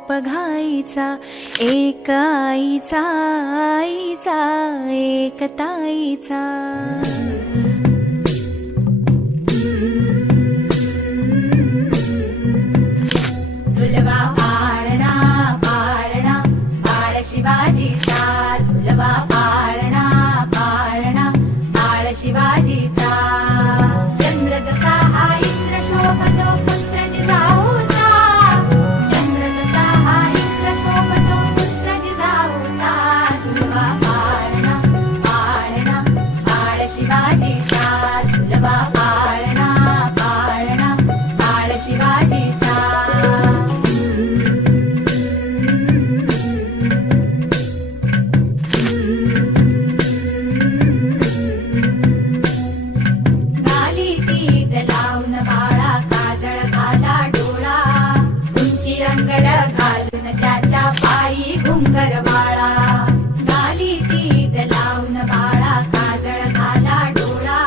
रूप घाईचा, एक आईचा आईचा एक ताईचा. झुलवा पाळणा पाळणा बाळ शिवाजीचा, झुलवा पाळणा पाळणा बाळ शिवाजीचा. चंद्र जसा हा इंद्र शोभतो पुत्र जिजाऊचा, चंद्र जसा हा इंद्र शोभतो पुत्र जिजाऊचा. झुलवा पाळणा पाळणा बाळ शिवाजीचा, झुलवा पाळणा पाळणा बाळ शिवाजीचा. गाली तीट लावून बाळा काजळ घाला डोळा, उंची रंगड घालून त्याच्या पायी घुंगर बाळा. गाली तीट लावून बाळा काजळ घाला डोळा,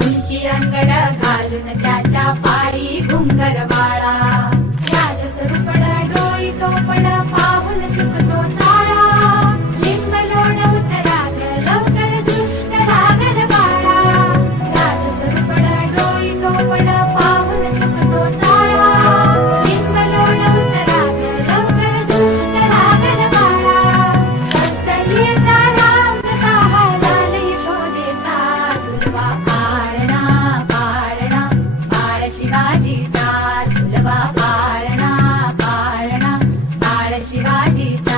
उंची रंगड घालून त्याच्या पायी घुंगर बाळा. राजसरूपड डोई टोपड पाहून चुकतो चाळा, लिंब लोण उतराग लवकर दृष्ट लागल बाळा. राजसरूपड डोई टोपड पाहून चुकतो चाळा, लिंब लोण उतराग लवकर दृष्ट लागल बाळा. कौसल्येचा राम जसा हा लाल यशोदेचा, झुलवा पाळणा पाळणा बाळ शिवाजीचा, झुलवा पाळणा पाळणा बाळ शिवाजीचा.